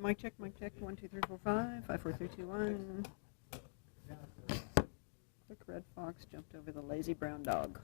Mic check, 1, 2, 3, 4, 5, 5, 4, 3, 2, 1. Quick red fox jumped over the lazy brown dog.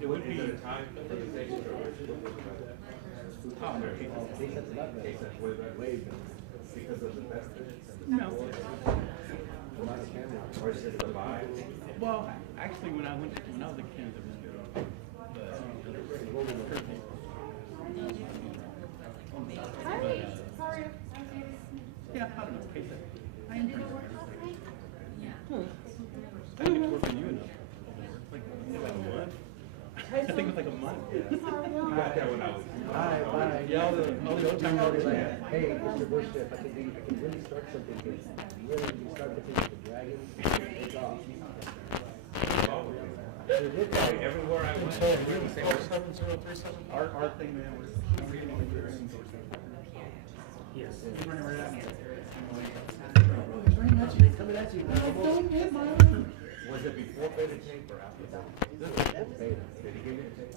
It would be time for the station because of the best. No. Or is it the vibe? Well, actually, when I was a kid, it was good. Yeah, I don't know. I am pretty good. I didn't get to work on you enough. Like a month. I think it was like a month. You got that when I was. Bye. Yeah, all the old time Like, hey, Mr. Bush, if I can really start something, because really, you start the thing with the dragon, it's off. Everywhere I went, really say 7037. Our thing, man, was yes. Very much, they coming at you. was it before beta tape or after that? Did he give you the tape?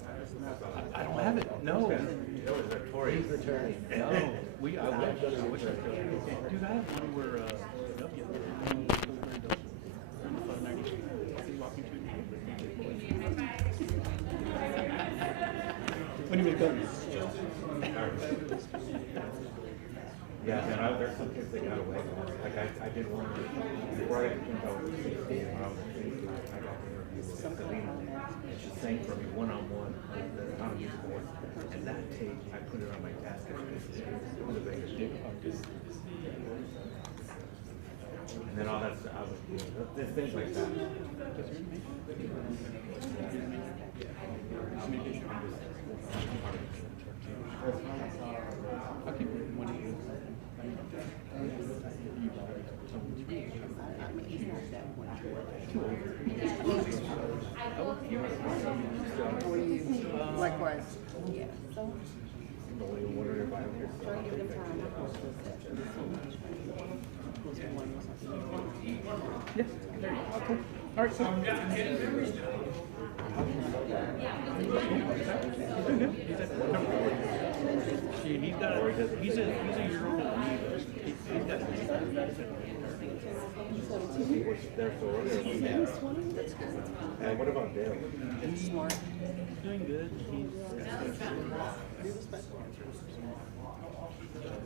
I don't have it. No. It was Victoria's. He's returning. No. I wish I could. Dude, I have one where W. Walking to when he was done. Yeah, and there's some kids that got away. Like I did one before I came out with 16 when I was in Kingston, I got an interview with Selena, and she sang for me one-on-one on a music board. And that tape, I put it on my desk. It was a big issue. And then all that stuff, I was there's things like that. Likewise. Yeah. So, Yeah, there you go. Cool. All right, so. He's doing good. He's a year older than me. He's got He was there so early. And what about Dale? He's doing good.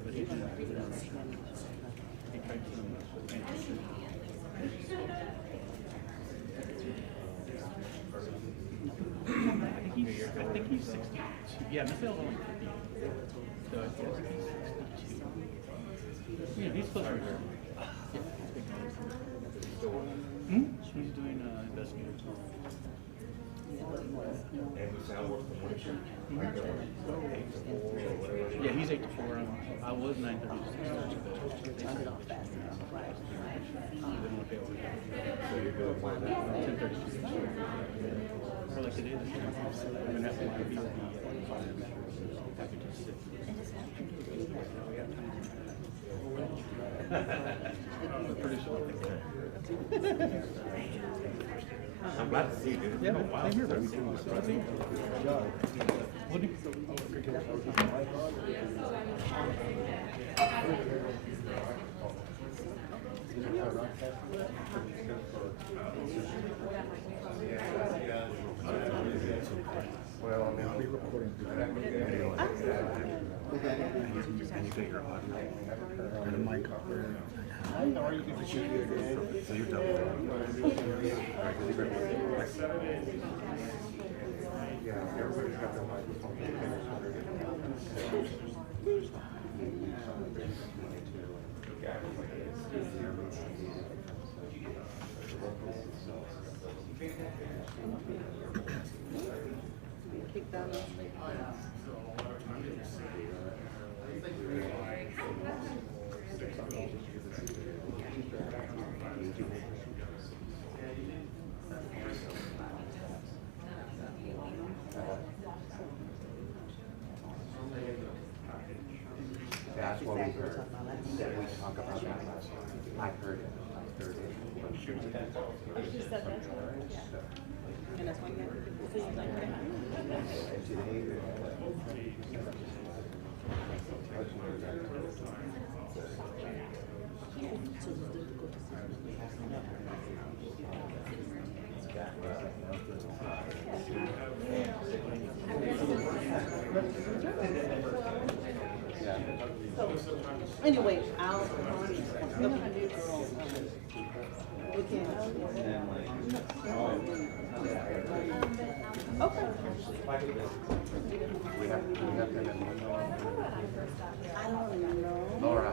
But he tried I think he's 62. Yeah, Michelle's only 50. So I think he's 62. Yeah, he's close to her. He's doing investigative. Yeah, he's 8 to 4. I was 9:30 to 6:30. So you're doing one of that? 10:30. Or like today, I'm gonna have to be the happy to sit. Pretty sure. I'm glad to see you, dude. Yeah, Oh, wow. I'm here, baby. What do you? Well, I mean, I'll be recording through that. And you get your audio and a mic operator. So you're double. Yeah, everybody's got their microphone. Kick down. That's what we heard. We talked about that last time. I heard it. I heard it. She said that. Yeah. And that's when you And today, Anyway, I'll, the new girl, we can. Okay. we have them in I don't know. Laura,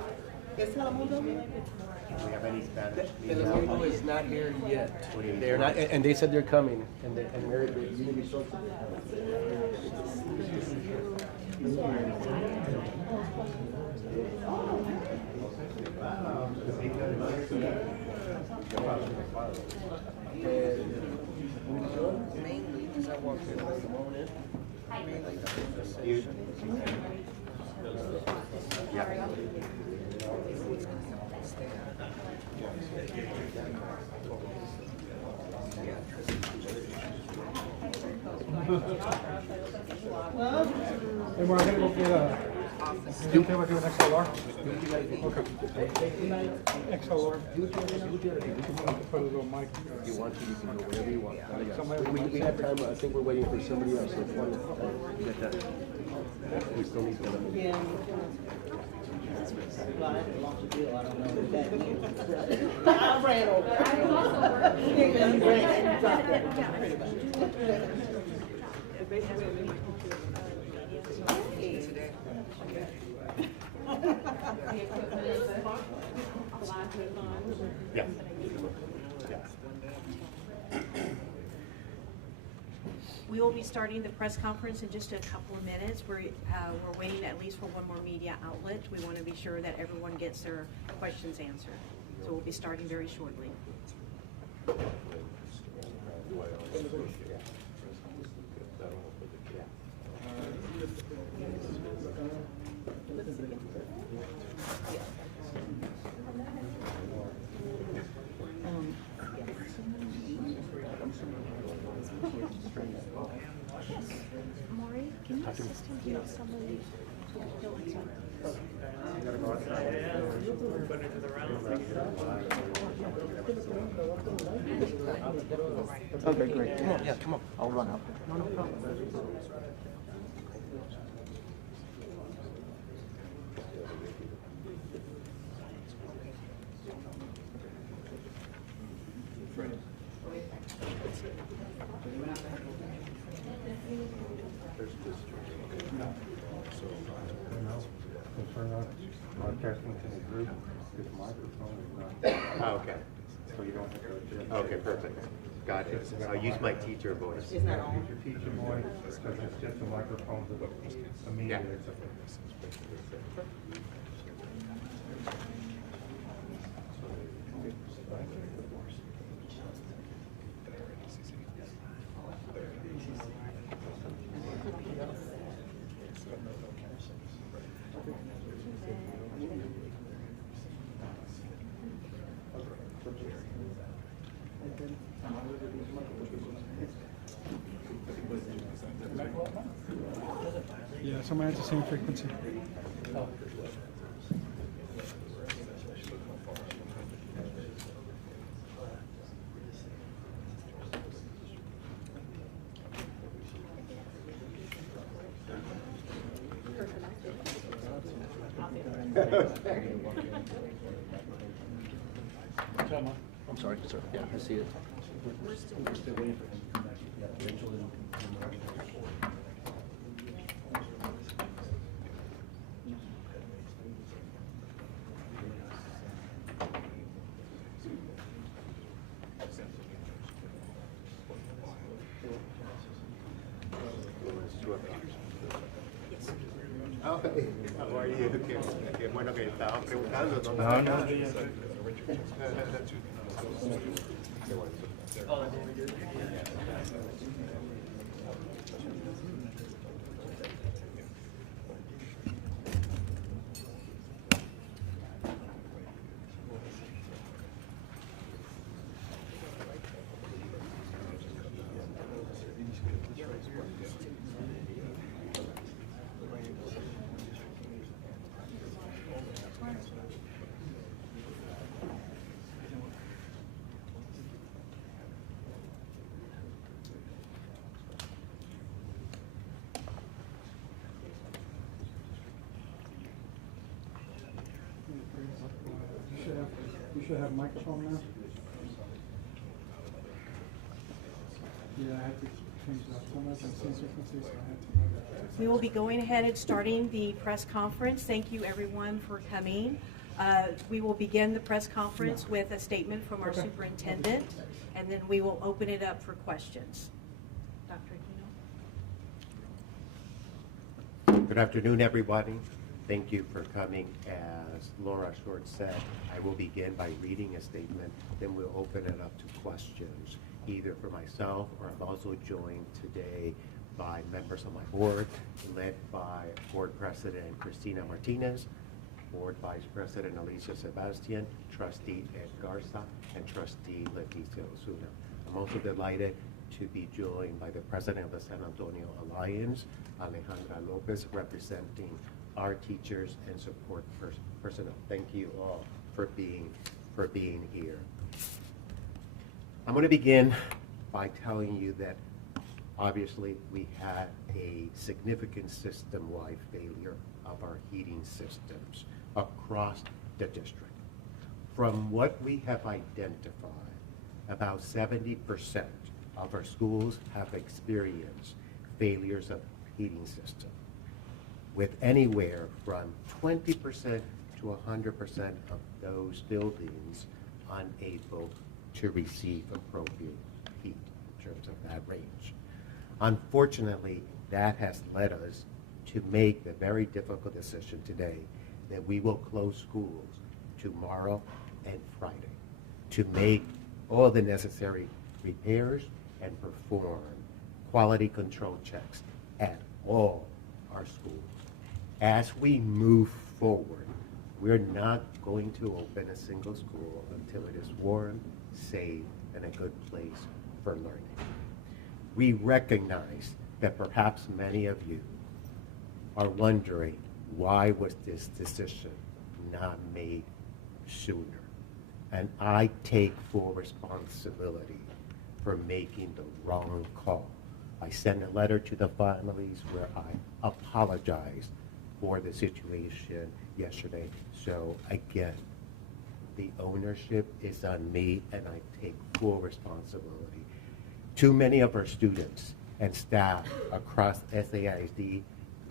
¿Es Telemundo? do we have any Spanish? Telemundo is not here yet. What do you mean? They're not, and they said they're coming, and Mary, you need to be so. Mainly, because I walked in late morning. You- Yeah. Hey, Mark, I'm gonna go get a, you okay with doing XLR? Okay. XLR. Put a little mic. If you want to, you can go wherever you want. Somebody- We have time, I think we're waiting for somebody else. If one, get that. We still need to. Yeah. Well, I have lost a deal, I don't know what that means. I ran over. Yeah. We will be starting the press conference in just a couple of minutes. We're waiting at least for one more media outlet. We want to be sure that everyone gets their questions answered. So we'll be starting very shortly. Maury, can you assist him to get somebody to fill in some? Okay, great. Come on, yeah, come on. I'll run up. No problem. Broadcasting to the group, this microphone is not. Oh, okay. So you don't have to. Okay, perfect. Got it. I'll use my teacher voice. It's not on. Use your teacher voice, because it's just the microphones of the media. Yeah, somebody has the same frequency. I'm sorry, sir. Yeah, I see it. We're still waiting for him to come back. Yeah, Rachel and. qué bueno que estaba preguntando. ¿Dónde No, está? no. You should have microphone now. Yeah, I had to change that format and frequency, so I had to. We will be going ahead and starting the press conference. Thank you, everyone, for coming. We will begin the press conference with a statement from our superintendent, and then we will open it up for questions. Dr. Aquino? Good afternoon, everybody. Thank you for coming. As Laura Short said, I will begin by reading a statement, then we'll open it up to questions, either for myself or I'm also joined today by members of my board, led by Board President Cristina Martinez, Board Vice President Alicia Sebastian, Trustee Ed Garza, and Trustee Leticia Osuna. I'm also delighted to be joined by the President of the San Antonio Alliance, Alejandra Lopez, representing our teachers and support personnel. Thank you all for being here. I'm going to begin by telling you that obviously we had a significant system-wide failure of our heating systems across the district. From what we have identified, about 70% of our schools have experienced failures of heating systems, with anywhere from 20% to 100% of those buildings unable to receive appropriate heat in terms of that range. Unfortunately, that has led us to make the very difficult decision today that we will close schools tomorrow and Friday to make all the necessary repairs and perform quality control checks at all our schools. As we move forward, we're not going to open a single school until it is warm, safe, and a good place for learning. We recognize that perhaps many of you are wondering, why was this decision not made sooner? And I take full responsibility for making the wrong call. I sent a letter to the families where I apologized for the situation yesterday. So again, the ownership is on me and I take full responsibility. Too many of our students and staff across SAISD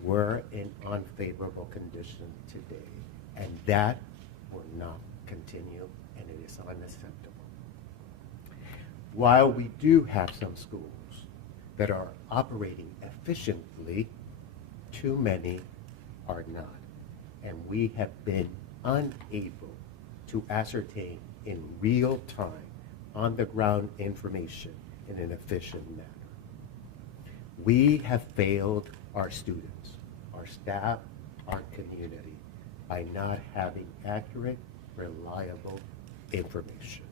were in unfavorable condition today, and that will not continue, and it is unacceptable. While we do have some schools that are operating efficiently, too many are not, and we have been unable to ascertain in real time, on the ground information in an efficient manner. We have failed our students, our staff, our community by not having accurate, reliable information.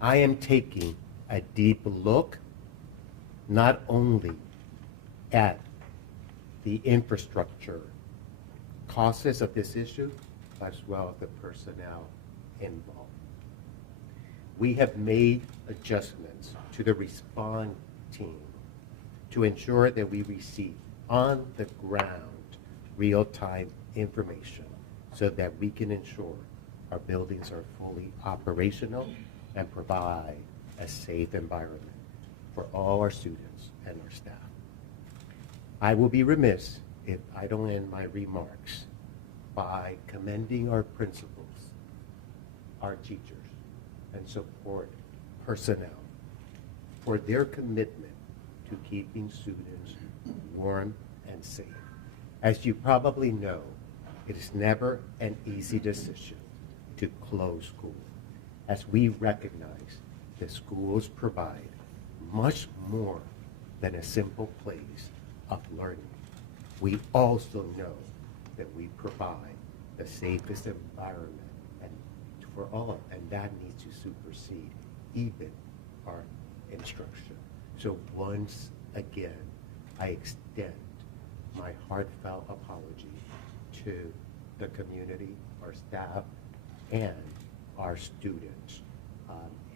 I am taking a deep look not only at the infrastructure causes of this issue, as well as the personnel involved. We have made adjustments to the response team to ensure that we receive on the ground real-time information so that we can ensure our buildings are fully operational and provide a safe environment for all our students and our staff. I will be remiss if I don't end my remarks by commending our principals, our teachers, and support personnel for their commitment to keeping students warm and safe. As you probably know, it is never an easy decision to close school, as we recognize that schools provide much more than a simple place of learning. We also know that we provide the safest environment and for all, and that needs to supersede even our instruction. So once again, I extend my heartfelt apology to the community, our staff, and our students,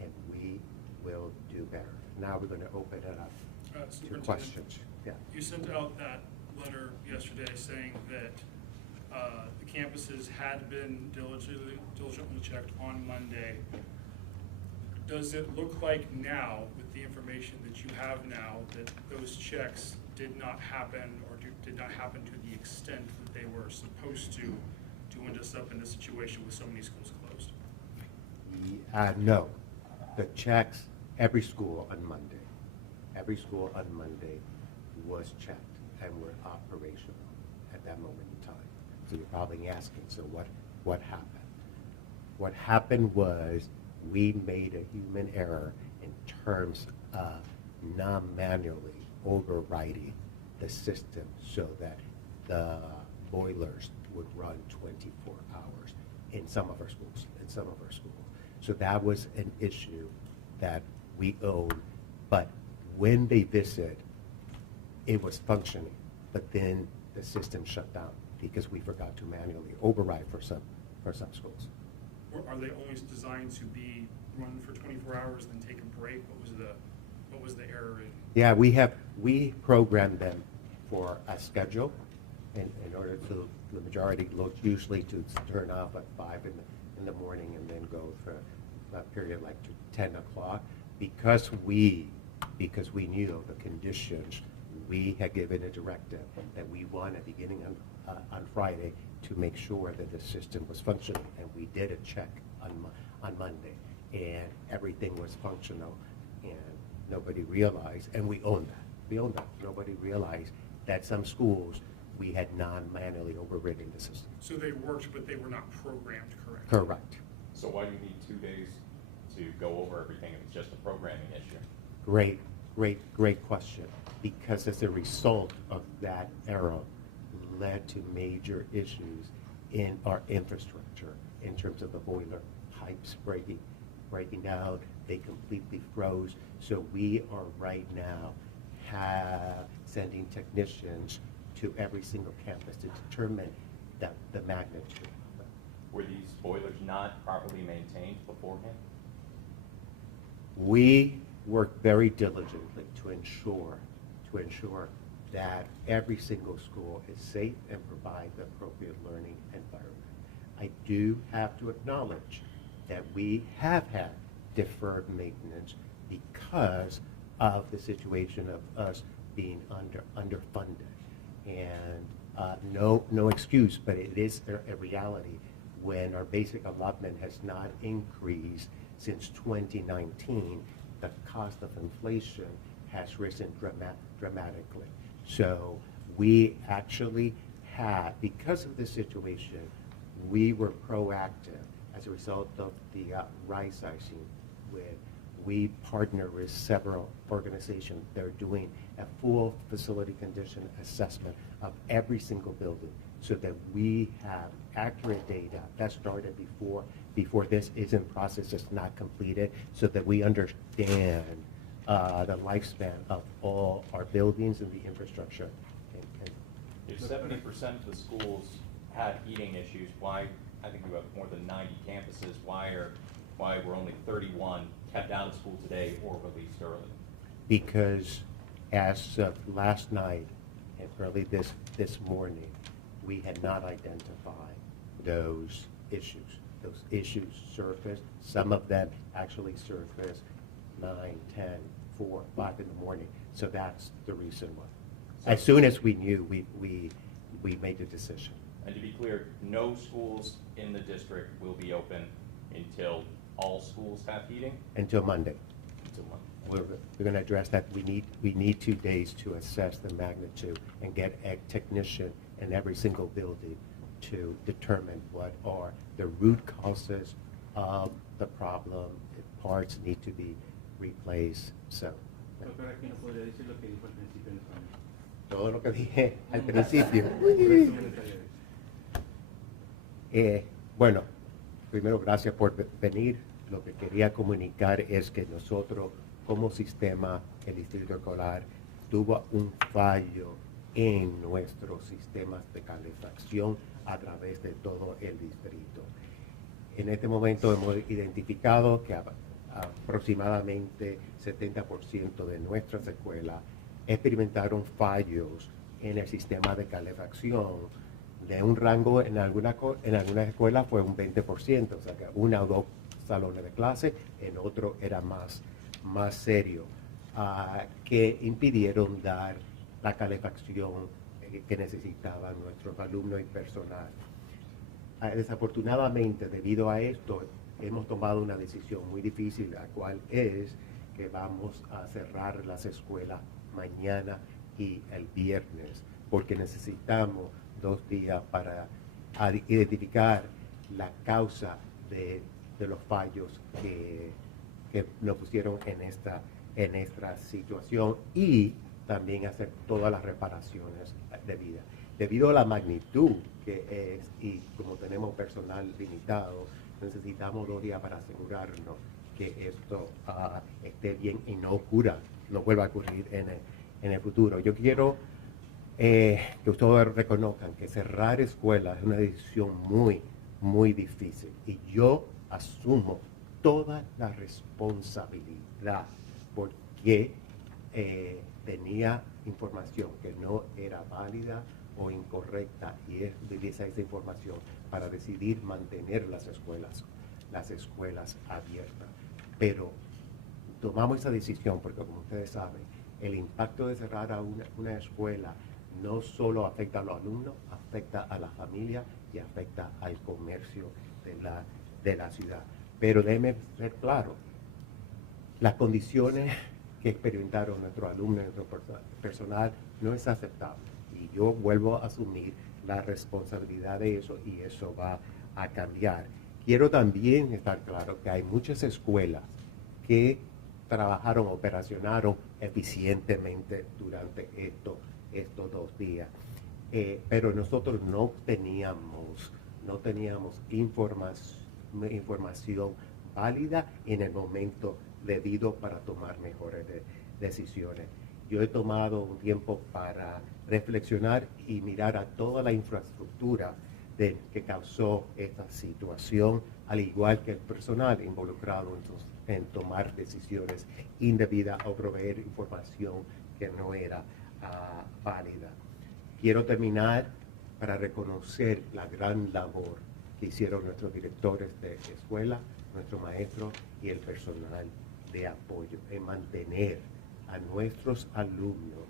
and we will do better. Now we're going to open it up to Superintendent, questions. Yeah. you sent out that letter yesterday saying that the campuses had been diligently checked on Monday. Does it look like now, with the information that you have now, that those checks did not happen, or did not happen to the extent that they were supposed to end us up in this situation with so many schools closed? No. The checks, every school on Monday was checked and were operational at that moment in time. So you're probably asking, so what happened? What happened was we made a human error in terms of non-manually overriding the system so that the boilers would run 24 hours in some of our schools. So that was an issue that we owned, but when they visit, it was functioning, but then the system shut down because we forgot to manually override for some schools. Or are they always designed to be run for 24 hours, then take a break? What was the error in? Yeah, we programmed them for a schedule in order to, the majority usually to turn off at 5 in the morning and then go for a period like to 10 o'clock. Because we knew of the conditions, we had given a directive that we wanted beginning on Friday to make sure that the system was functioning, and we did a check on Monday, and everything was functional, and nobody realized, and we own that. Nobody realized that some schools we had non-manually overridden the system. So they worked, but they were not programmed correctly? Correct. So why do you need 2 days to go over everything if it's just a programming issue? Great question. Because as a result of that error led to major issues in our infrastructure in terms of the boiler pipes breaking down. They completely froze. So we are right now sending technicians to every single campus to determine the magnitude. Were these boilers not properly maintained beforehand? We work very diligently to ensure that every single school is safe and provide the appropriate learning environment. I do have to acknowledge that we have had deferred maintenance because of the situation of us being underfunded. And no excuse, but it is a reality when our basic allotment has not increased since 2019. The cost of inflation has risen dramatically. So we actually had, because of this situation, we were proactive as a result of the right sizing. We partner with several organizations. They're doing a full facility condition assessment of every single building so that we have accurate data. That started before this is in process, it's not completed, so that we understand the lifespan of all our buildings and the infrastructure. If 70% of the schools had heating issues, why, I think you have more than 90 campuses, why were only 31 kept out of school today or released early? Because as of last night and early this morning, we had not identified those issues. Those issues surfaced. Some of them actually surfaced 9, 10, 4, 5 in the morning. So that's the reason why. As soon as we knew, we made the decision. And to be clear, no schools in the district will be open until all schools have heating? Until Monday. Until Monday. We're going to address that. We need 2 days to assess the magnitude and get a technician in every single building to determine what are the root causes of the problem. If parts need to be replaced. So, Doctor, aquí no podría decir lo que dijo al principio en el cambio. todo lo que dije al principio. Bueno, primero gracias por venir. Lo que quería comunicar es que nosotros como sistema, el distrito escolar, tuvo un fallo en nuestros sistemas de calefacción a través de todo el distrito. En este momento hemos identificado que aproximadamente 70% de nuestras escuelas experimentaron fallos en el sistema de calefacción. De un rango en algunas escuelas fue un 20%, o sea que una o dos salones de clase, en otro era más serio, que impidieron dar la calefacción que necesitaban nuestros alumnos y personal. Desafortunadamente, debido a esto, hemos tomado una decisión muy difícil, la cual es que vamos a cerrar las escuelas mañana y el viernes, porque necesitamos 2 días para identificar la causa de los fallos que nos pusieron en esta situación y también hacer todas las reparaciones debidas. Debido a la magnitud que es y como tenemos personal limitado, necesitamos 2 días para asegurarnos que esto esté bien y no vuelva a ocurrir en el futuro. Yo quiero que ustedes reconozcan que cerrar escuelas es una decisión muy difícil y yo asumo toda la responsabilidad porque tenía información que no era válida o incorrecta y utilicé esa información para decidir mantener las escuelas abiertas. Pero tomamos esa decisión porque, como ustedes saben, el impacto de cerrar a una escuela no solo afecta a los alumnos, afecta a la familia y afecta al comercio de la ciudad. Pero déjeme ser claro, las condiciones que experimentaron nuestros alumnos y nuestro personal no es aceptable. Y yo vuelvo a asumir la responsabilidad de eso y eso va a cambiar. Quiero también estar claro que hay muchas escuelas que operacionaron eficientemente durante estos 2 días. Pero nosotros no teníamos información válida en el momento debido para tomar mejores decisiones. Yo he tomado un tiempo para reflexionar y mirar a toda la infraestructura que causó esta situación, al igual que el personal involucrado en tomar decisiones indebidas o proveer información que no era válida. Quiero terminar para reconocer la gran labor que hicieron nuestros directores de escuela, nuestros maestros y el personal de apoyo en mantener a nuestros alumnos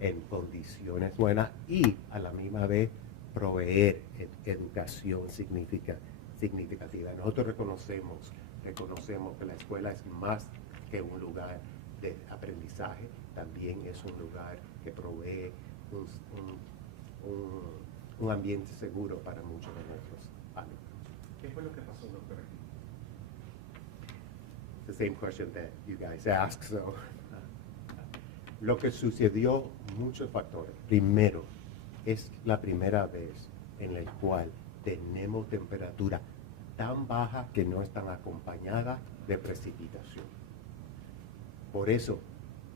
en condiciones buenas y a la misma vez proveer educación significativa. Nosotros reconocemos que la escuela es más que un lugar de aprendizaje, también es un lugar que provee un ambiente seguro para muchos de nuestros alumnos. ¿Qué fue lo que pasó, doctor? The same question that you guys asked. So, lo que sucedió, muchos factores. Primero, es la primera vez en la cual tenemos temperatura tan baja que no están acompañadas de precipitación. Por eso,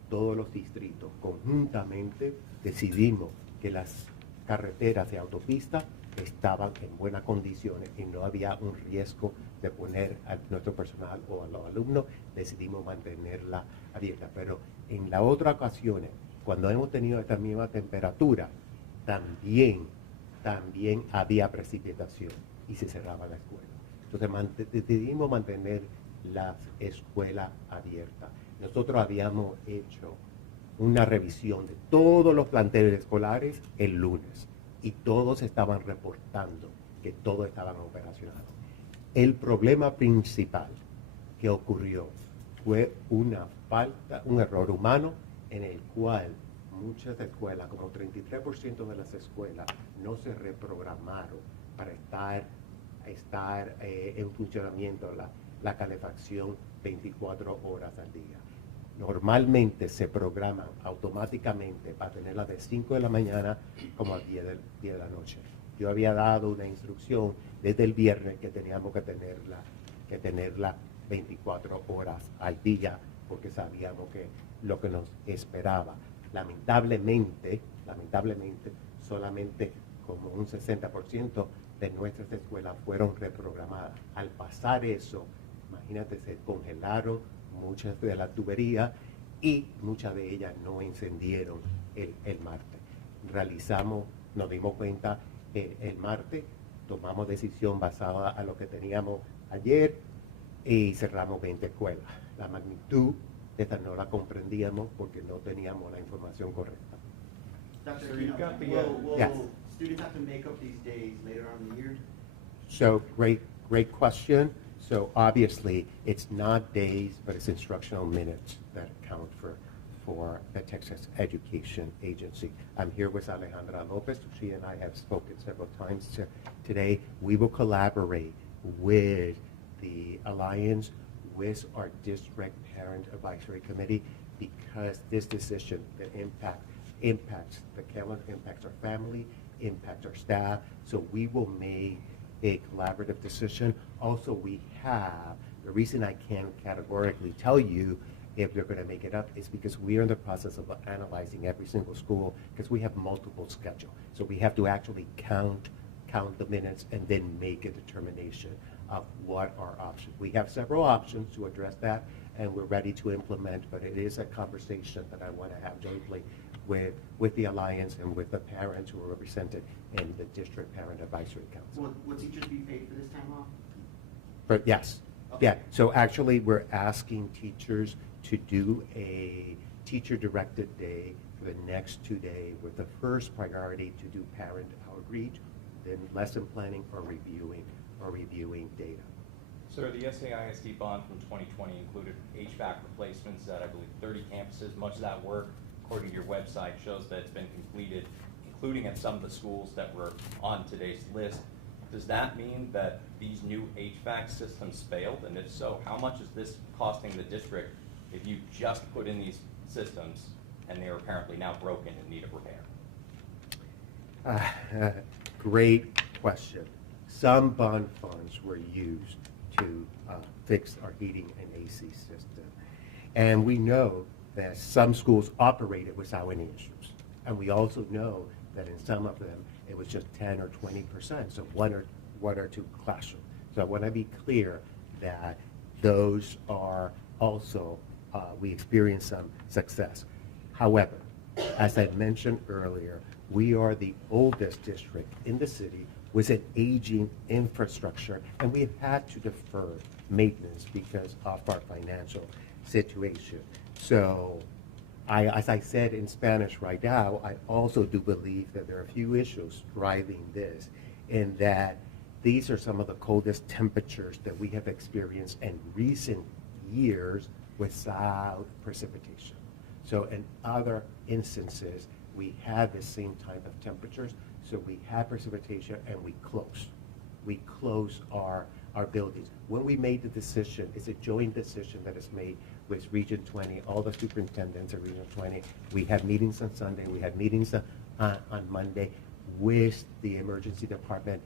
todos los distritos conjuntamente decidimos que las carreteras y autopistas estaban en buenas condiciones y no había un riesgo de poner a nuestro personal o a los alumnos. Decidimos mantenerla abierta. Pero en las otras ocasiones, cuando hemos tenido esta misma temperatura, también había precipitación y se cerraba la escuela. Entonces decidimos mantener las escuelas abiertas. Nosotros habíamos hecho una revisión de todos los planteles escolares el lunes y todos estaban reportando que todos estaban operacionados. El problema principal que ocurrió fue un error humano en el cual muchas escuelas, como 33% de las escuelas, no se reprogramaron para estar en funcionamiento la calefacción 24 horas al día. Normalmente se programan automáticamente para tenerla de 5 de la mañana como a 10 de la noche. Yo había dado una instrucción desde el viernes que teníamos que tenerla 24 horas al día porque sabíamos que lo que nos esperaba. Lamentablemente, solamente como un 60% de nuestras escuelas fueron reprogramadas. Al pasar eso, imagínate, se congelaron muchas de las tuberías y muchas de ellas no encendieron el martes. Nos dimos cuenta el martes, tomamos decisión basada a lo que teníamos ayer y cerramos 20 escuelas. La magnitud de esta no la comprendíamos porque no teníamos la información correcta. Dr. So you've got the, will Yes. students have to make up these days later on in the year? So great question. So obviously, it's not days, but it's instructional minutes that account for the Texas Education Agency. I'm here with Alejandra Lopez. She and I have spoken several times today. We will collaborate with the Alliance, with our district parent advisory committee, because this decision that impacts the calendar, impacts our family, impacts our staff. So we will make a collaborative decision. Also, the reason I can't categorically tell you if they're going to make it up is because we are in the process of analyzing every single school because we have multiple schedules. So we have to actually count the minutes and then make a determination of what our options. We have several options to address that, and we're ready to implement, but it is a conversation that I want to have jointly with the Alliance and with the parents who are represented in the District Parent Advisory Council. Will teachers be paid for this time off? But yes, Okay. yeah. So actually, we're asking teachers to do a teacher-directed day for the next 2 days, with the first priority to do parent outreach, then lesson planning or reviewing data. So the SAISD bond from 2020 included HVAC replacements at, I believe, 30 campuses. Much of that work, according to your website, shows that it's been completed, including at some of the schools that were on today's list. Does that mean that these new HVAC systems failed? And if so, how much is this costing the district if you just put in these systems and they are apparently now broken and need a repair? Great question. Some bond funds were used to fix our heating and AC system. And we know that some schools operated without any issues. And we also know that in some of them, it was just 10 or 20%, so one or two classrooms. So I want to be clear that those are also, we experienced some success. However, as I mentioned earlier, we are the oldest district in the city with an aging infrastructure, and we've had to defer maintenance because of our financial situation. So as I said in Spanish right now, I also do believe that there are a few issues driving this, in that these are some of the coldest temperatures that we have experienced in recent years without precipitation. So in other instances, we had the same type of temperatures, so we had precipitation and we closed our buildings. When we made the decision, it's a joint decision that is made with Region 20, all the superintendents of Region 20. We had meetings on Sunday, we had meetings on Monday with the emergency department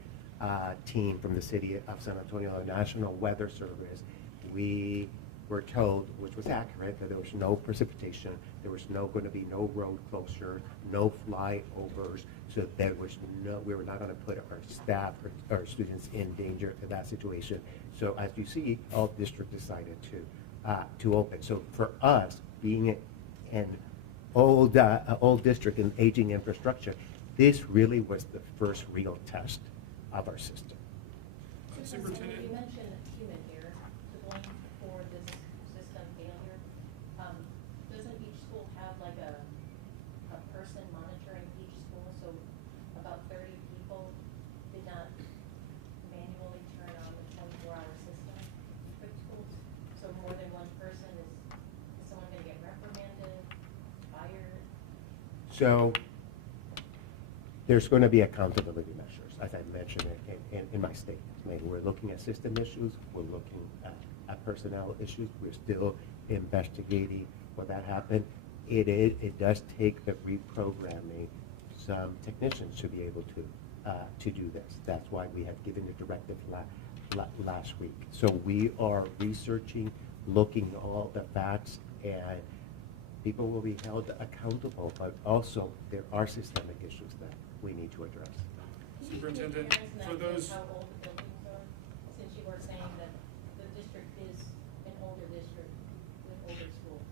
team from the city of San Antonio, the National Weather Service. We were told, which was accurate, that there was no precipitation, there was going to be no road closure, no flyovers, so we were not going to put our staff or our students in danger in that situation. So as you see, all districts decided to open. So for us, being an old district and aging infrastructure, this really was the first real test of our system. Superintendent? You mentioned human error to blame for this system failure. Doesn't each school have like a person monitoring each school? So about 30 people did not manually turn on the 24-hour system for schools. So more than one person, is someone going to get reprimanded, fired? So there's going to be accountability measures, as I mentioned in my statement. We're looking at system issues. We're looking at personnel issues. We're still investigating what that happened. It does take the reprogramming some technicians to be able to do this. That's why we had given the directive last week. So we are researching, looking at all the facts, and people will be held accountable, but also there are systemic issues that we need to address. Superintendent, for those, How old the buildings are, since you were saying that the district is an older district with older schools?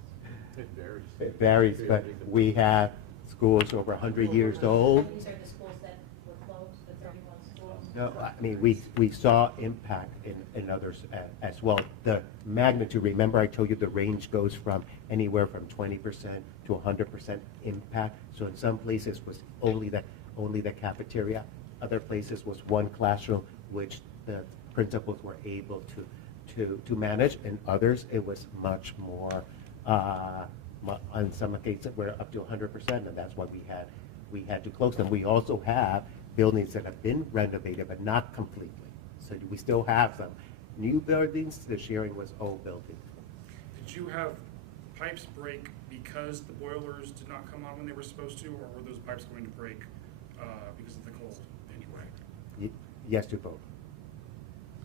It varies. It varies, but we have schools over 100 years old. These are the schools that were closed, the 31 schools? No, I mean, we saw impact in others as well. The magnitude, remember I told you the range goes from anywhere from 20% to 100% impact. So in some places was only the cafeteria. Other places was one classroom, which the principals were able to manage. And others, it was much more, on some cases, we're up to 100%, and that's why we had to close them. We also have buildings that have been renovated, but not completely. So we still have some new buildings. The sharing was old buildings. did you have pipes break because the boilers did not come on when they were supposed to, or were those pipes going to break because of the cold anyway? Yes to both.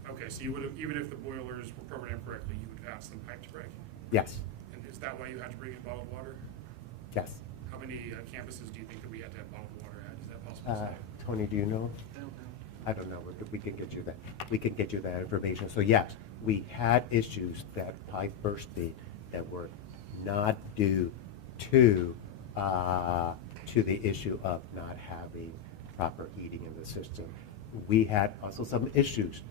Okay, so you would have, even if the boilers were programmed correctly, you would have asked them pipe to break? Yes. And is that why you had to bring in bottled water? Yes. How many campuses do you think that we had to have bottled water at? Is that possible to say? Tony, do you know? I don't know. I don't know. We can get you that. We can get you that information. So yes, we had issues that pipe bursted that were not due to the issue of not having proper heating in the system. We had also some issues.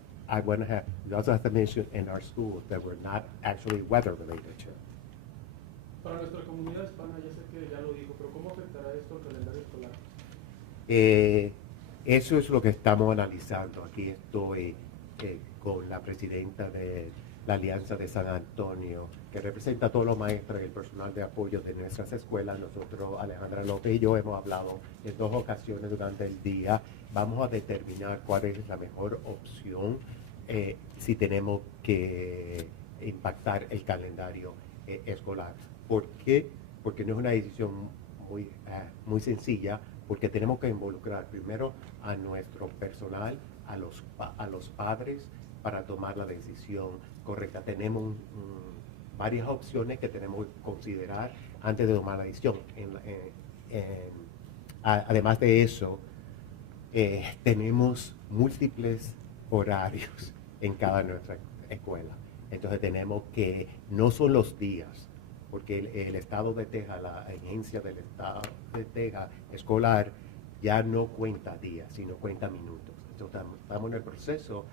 We also had some issues in our schools that were not actually weather related to. Para nuestra comunidad hispana, ya sé que ya lo dijo, pero ¿cómo afectará esto al calendario escolar? Eso es lo que estamos analizando. Aquí estoy con la presidenta de la Alianza de San Antonio, que representa a todos los maestros y el personal de apoyo de nuestras escuelas. Nosotros, Alejandra López y yo, hemos hablado en 2 ocasiones durante el día. Vamos a determinar cuál es la mejor opción, si tenemos que impactar el calendario escolar. ¿Por qué? Porque no es una decisión muy sencilla, porque tenemos que involucrar primero a nuestro personal, a los padres, para tomar la decisión correcta. Tenemos varias opciones que tenemos que considerar antes de tomar la decisión. Además de eso, tenemos múltiples horarios en cada nuestra escuela. Entonces tenemos que, no son los días, porque el Estado de Texas, la agencia del Estado de Texas escolar, ya no cuenta días, sino cuenta minutos. Entonces estamos en el proceso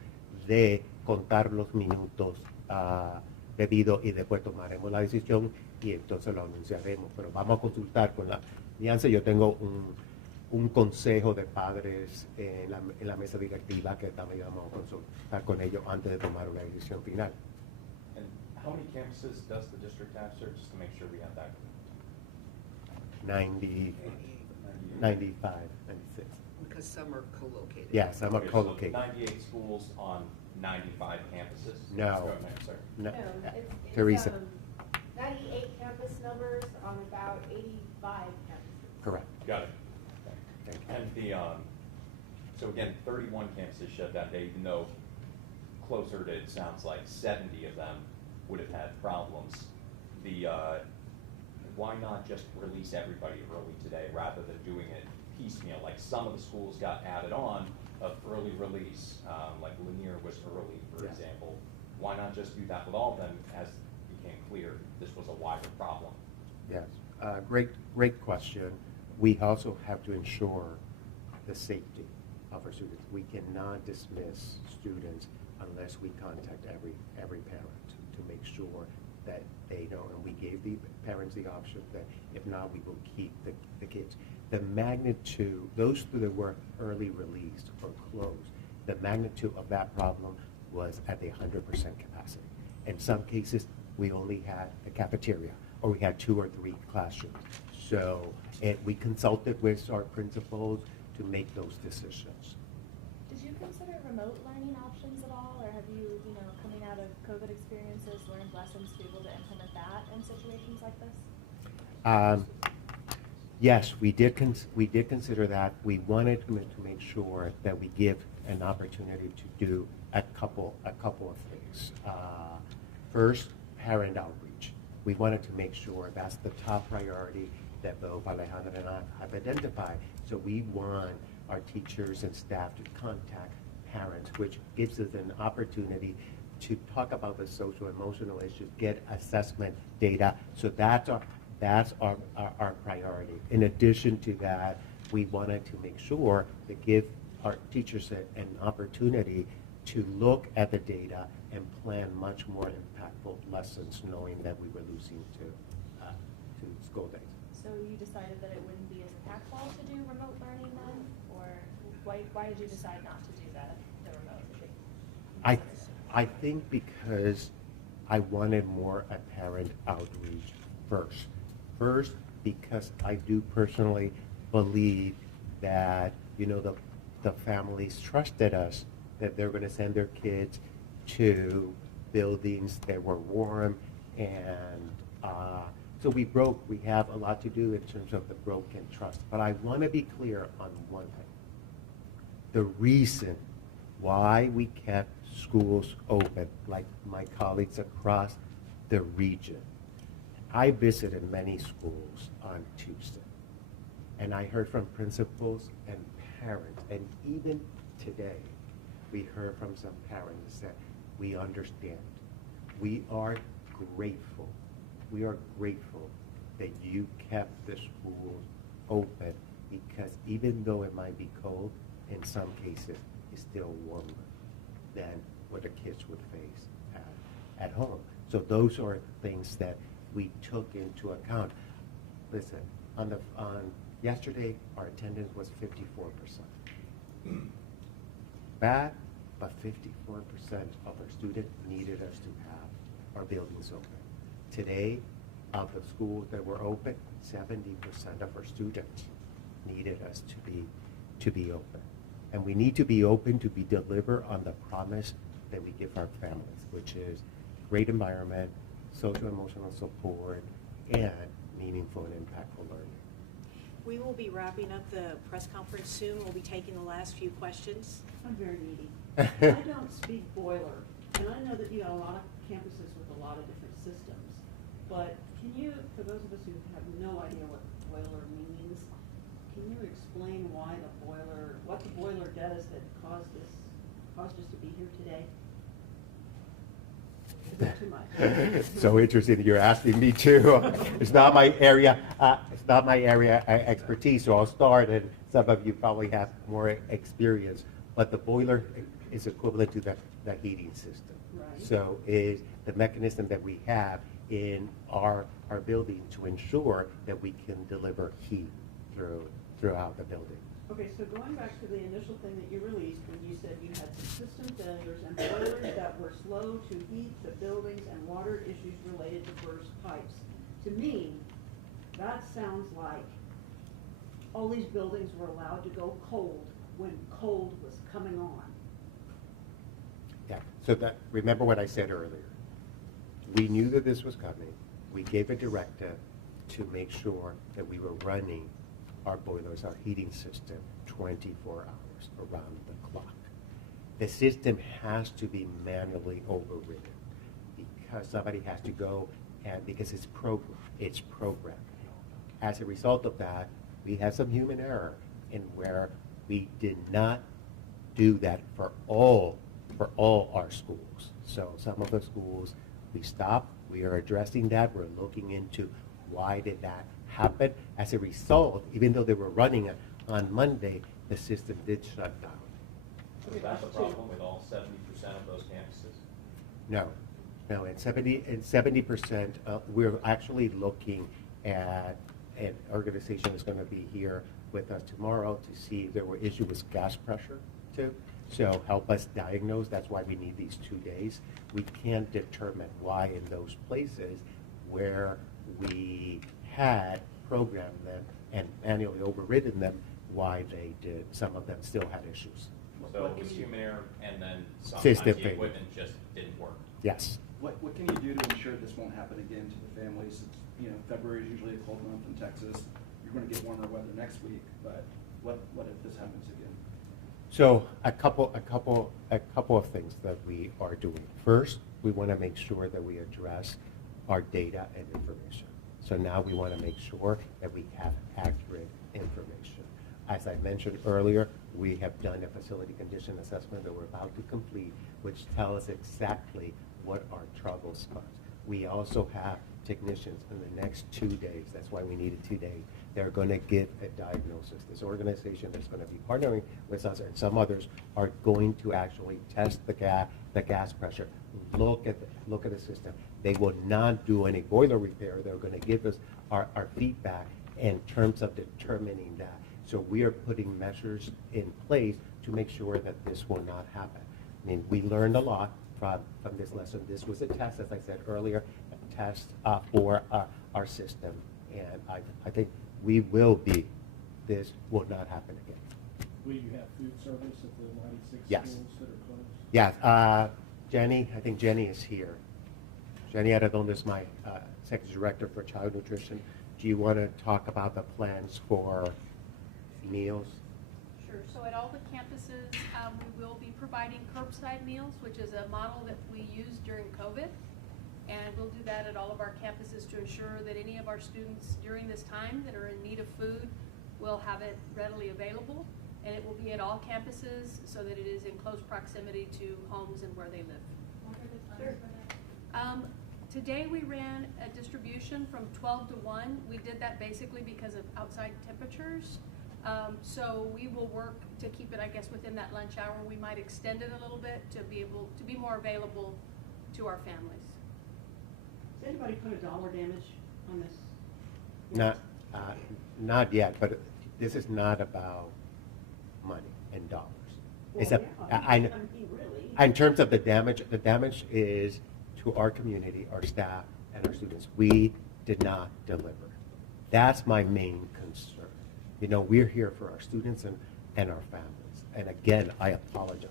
de contar los minutos debido y después tomaremos la decisión y entonces lo anunciaremos. Pero vamos a consultar con la alianza. Yo tengo un consejo de padres en la mesa directiva que también vamos a consultar con ellos antes de tomar una decisión final. And how many campuses does the district have, sir, just to make sure we have that? 90, 95, 96. Because some are co-located. Yeah, some are Okay, so co-located. 98 schools on 95 campuses? No. Go ahead, sir. No, It's, Teresa, 98 campus numbers on about 85 campuses. correct. Got it. Thank you. And the, so again, 31 campuses shut that day, even though closer to, it sounds like 70 of them would have had problems. Why not just release everybody early today rather than doing it piecemeal? Like some of the schools got added on of early release, like Lanier was early, for Yeah. example. Why not just do that with all of them, as became clear this was a wider problem? Yes, great question. We also have to ensure the safety of our students. We cannot dismiss students unless we contact every parent to make sure that they know. And we gave the parents the option that if not, we will keep the kids. The magnitude, those that were early released or closed, the magnitude of that problem was at the 100% capacity. In some cases, we only had a cafeteria. or we had 2 or 3 classrooms. So we consulted with our principals to make those decisions. Did you consider remote learning options at all, or have you, coming out of COVID experiences, learned lessons to be able to implement that in situations like this? Yes, we did consider that. We wanted to make sure that we give an opportunity to do a couple of things. First, parent outreach. We wanted to make sure that's the top priority that both Alejandra and I have identified. So we want our teachers and staff to contact parents, which gives us an opportunity to talk about the social emotional issues, get assessment data. So that's our priority. In addition to that, we wanted to make sure to give our teachers an opportunity to look at the data and plan much more impactful lessons, knowing that we were losing to school days. So you decided that it wouldn't be as impactful to do remote learning then, or why did you decide not to do the remote? I think because I wanted more apparent outreach first. First, because I do personally believe that, the families trusted us, that they're going to send their kids to buildings that were warm, and so we have a lot to do in terms of the broken trust. But I want to be clear on one thing. The reason why we kept schools open, like my colleagues across the region, I visited many schools on Tuesday, and I heard from principals and parents, and even today, we heard from some parents that we understand. We are grateful. We are grateful that you kept the schools open, because even though it might be cold, in some cases, it's still warmer than what the kids would face at home. So those are things that we took into account. Listen, on yesterday, our attendance was 54%. Bad, but 54% of our students needed us to have our buildings open. Today, of the schools that were open, 70% of our students needed us to be open. And we need to be open to deliver on the promise that we give our families, which is great environment, social emotional support, and meaningful and impactful learning. We will be wrapping up the press conference soon. We'll be taking the last few questions. I'm very needy. I don't speak boiler, and I know that you got a lot of campuses with a lot of different systems. But can you, for those of us who have no idea what boiler means, can you explain what the boiler does that caused us to be here today? Is that too much? So interesting, you're asking me too. It's not my area. Expertise. So I'll start, and some of you probably have more experience. But the boiler is equivalent to the heating system. Right. So is the mechanism that we have in our building to ensure that we can deliver heat throughout the building. Okay, so going back to the initial thing that you released, when you said you had some system failures and boilers that were slow to heat the buildings and water issues related to burst pipes. To me, that sounds like all these buildings were allowed to go cold when cold was coming on. Yeah, so remember what I said earlier. We knew that this was coming. We gave a directive to make sure that we were running our boilers, our heating system, 24 hours around the clock. The system has to be manually overridden because somebody has to go, and because it's programmed. As a result of that, we had some human error in where we did not do that for all our schools. So some of the schools we stopped. We are addressing that. We're looking into why did that happen. As a result, even though they were running on Monday, the system did shut down. So is that the problem with all 70% of those campuses? No, in 70%, we're actually looking at an organization that's going to be here with us tomorrow to see if there were issues with gas pressure too. So help us diagnose. That's why we need these 2 days. We can't determine why in those places where we had programmed them and manually overridden them why they did. Some of them still had issues. So it was human error, and then sometimes System the failure. equipment just didn't work. Yes. What can you do to ensure this won't happen again to the families? You know, February is usually a cold month in Texas. You're going to get warmer weather next week, but what if this happens again? So a couple of things that we are doing. First, we want to make sure that we address our data and information. So now we want to make sure that we have accurate information. As I mentioned earlier, we have done a facility condition assessment that we're about to complete, which tells us exactly what our trouble spots. We also have technicians in the next 2 days. That's why we needed 2 days. They're going to give a diagnosis. This organization is going to be partnering with us, and some others are going to actually test the gas pressure, look at the system. They will not do any boiler repair. They're going to give us our feedback in terms of determining that. So we are putting measures in place to make sure that this will not happen. I mean, we learned a lot from this lesson. This was a test, as I said earlier, a test for our system. And I think we will be, this will not happen again. Will you have food service at the 96 Yes. schools that are closed? Yes, Jenny, I think Jenny is here. Jenny Arredondo is my Executive Director for Child Nutrition. Do you want to talk about the plans for meals? Sure. So at all the campuses, we will be providing curbside meals, which is a model that we used during COVID. And we'll do that at all of our campuses to ensure that any of our students during this time that are in need of food will have it readily available. And it will be at all campuses so that it is in close proximity to homes and where they live. What are the times for that? Today we ran a distribution from 12 to 1. We did that basically because of outside temperatures. So we will work to keep it, I guess, within that lunch hour. We might extend it a little bit to be able to be more available to our families. Does anybody put a dollar damage on this? Not yet, but this is not about money and dollars. Well, It's yeah, I mean, really. in terms of the damage is to our community, our staff, and our students. We did not deliver. That's my main concern. You know, we're here for our students and our families. And again, I apologize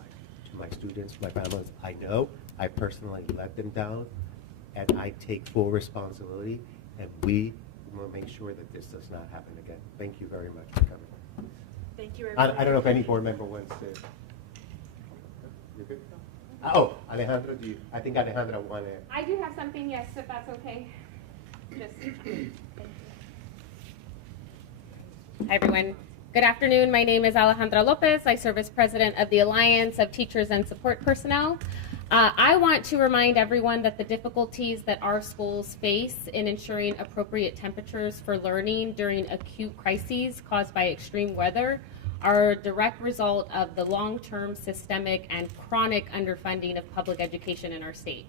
to my students, my families. I know I personally let them down, and I take full responsibility, and we will make sure that this does not happen again. Thank you very much for coming. Thank you, I everyone. don't know if any board member wants to. You're good? Oh, Alejandro, I think Alejandro wanted. I do have something, yes, if that's okay. Hi, everyone. Good afternoon. My name is Alejandra Lopez. I serve as president of the Alliance of Teachers and Support Personnel. I want to remind everyone that the difficulties that our schools face in ensuring appropriate temperatures for learning during acute crises caused by extreme weather are a direct result of the long-term systemic and chronic underfunding of public education in our state.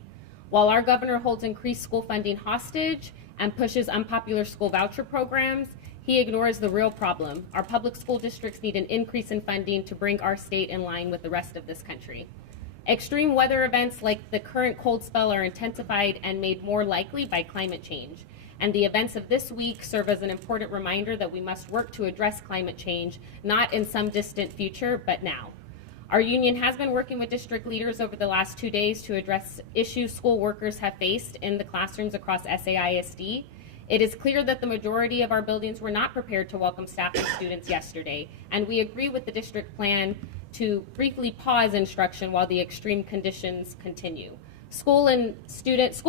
While our governor holds increased school funding hostage and pushes unpopular school voucher programs, he ignores the real problem. Our public school districts need an increase in funding to bring our state in line with the rest of this country. Extreme weather events like the current cold spell are intensified and made more likely by climate change. And the events of this week serve as an important reminder that we must work to address climate change, not in some distant future, but now. Our union has been working with district leaders over the last 2 days to address issues school workers have faced in the classrooms across SAISD. It is clear that the majority of our buildings were not prepared to welcome staff and students yesterday, and we agree with the district plan to briefly pause instruction while the extreme conditions continue. School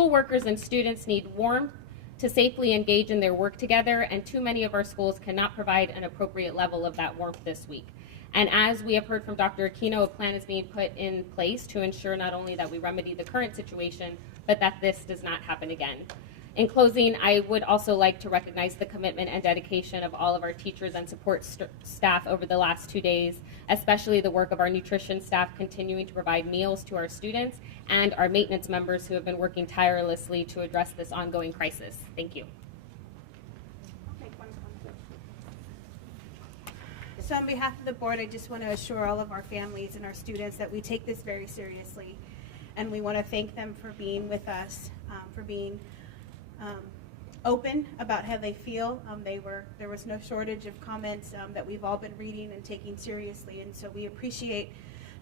workers and students need warmth to safely engage in their work together, and too many of our schools cannot provide an appropriate level of that warmth this week. And as we have heard from Dr. Aquino, a plan is being put in place to ensure not only that we remedy the current situation, but that this does not happen again. In closing, I would also like to recognize the commitment and dedication of all of our teachers and support staff over the last 2 days, especially the work of our nutrition staff continuing to provide meals to our students and our maintenance members who have been working tirelessly to address this ongoing crisis. Thank you. So on behalf of the board, I just want to assure all of our families and our students that we take this very seriously. And we want to thank them for being with us, for being open about how they feel. There was no shortage of comments that we've all been reading and taking seriously, and so we appreciate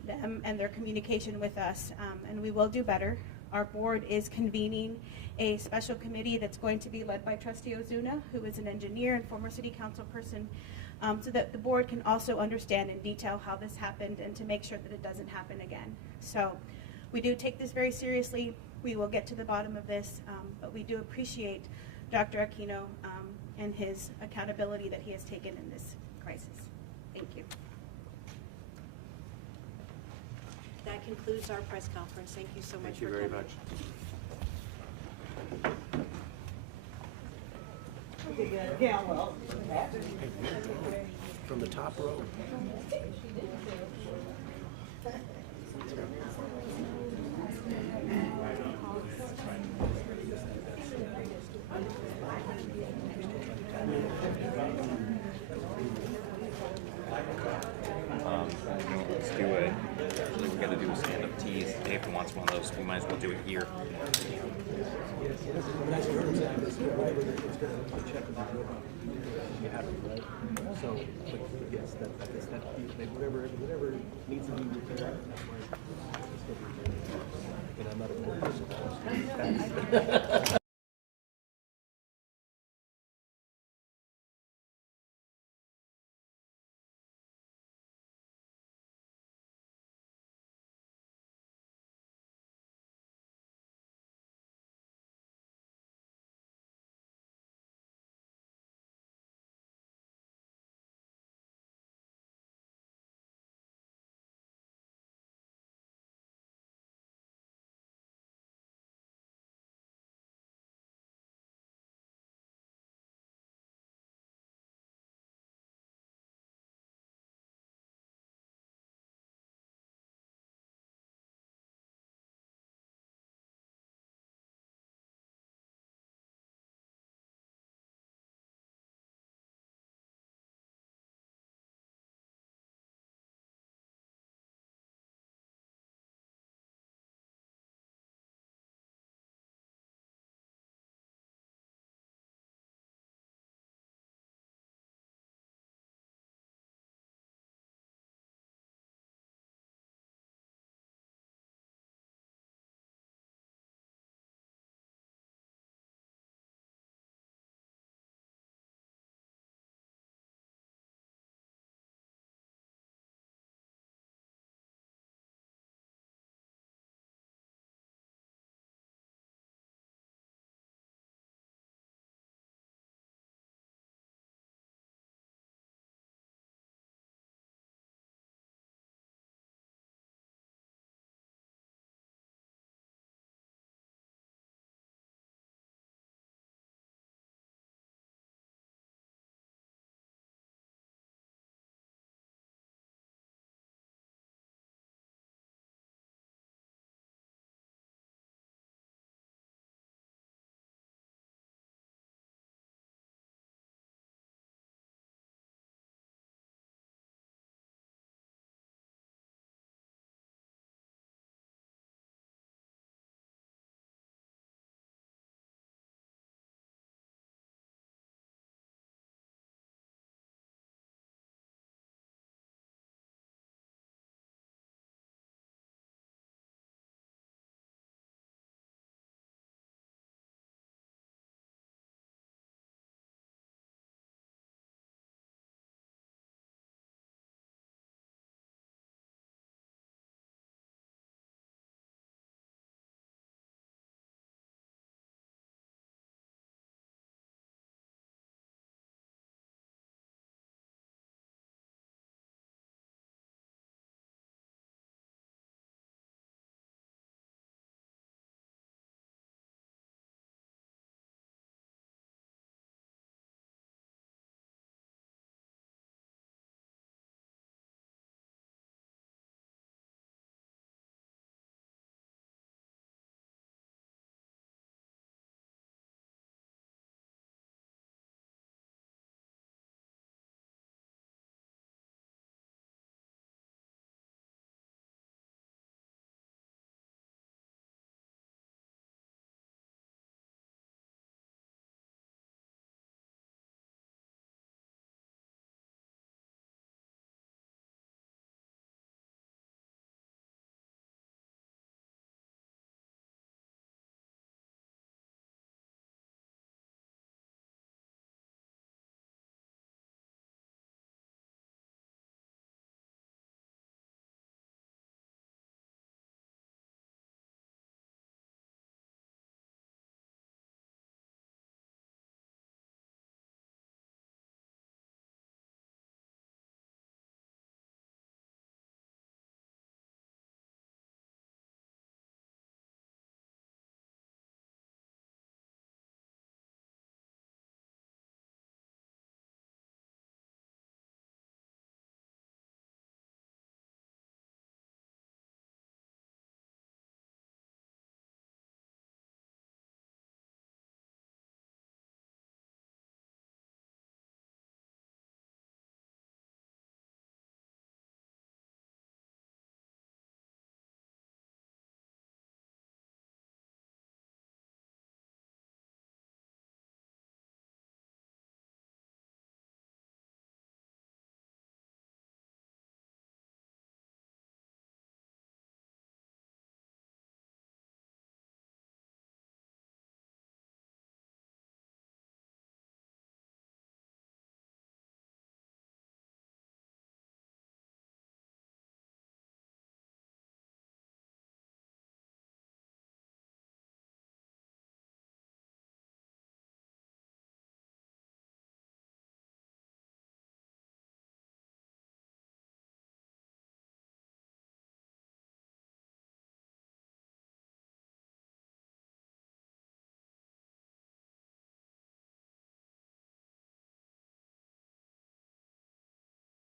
them and their communication with us, and we will do better. Our board is convening a special committee that's going to be led by Trustee Ozuna, who is an engineer and former city council person, so that the board can also understand in detail how this happened and to make sure that it doesn't happen again. So we do take this very seriously. We will get to the bottom of this, but we do appreciate Dr. Aquino and his accountability that he has taken in this crisis. Thank you. That concludes our press conference. Thank you so much for coming. Thank you very much. Yeah, well. From the top row. Let's do it. Usually we're gonna do a stand-up tease. Dave wants one of those. We might as well do it here. So, yes, whatever needs to be repaired, that's why. And I'm not a person.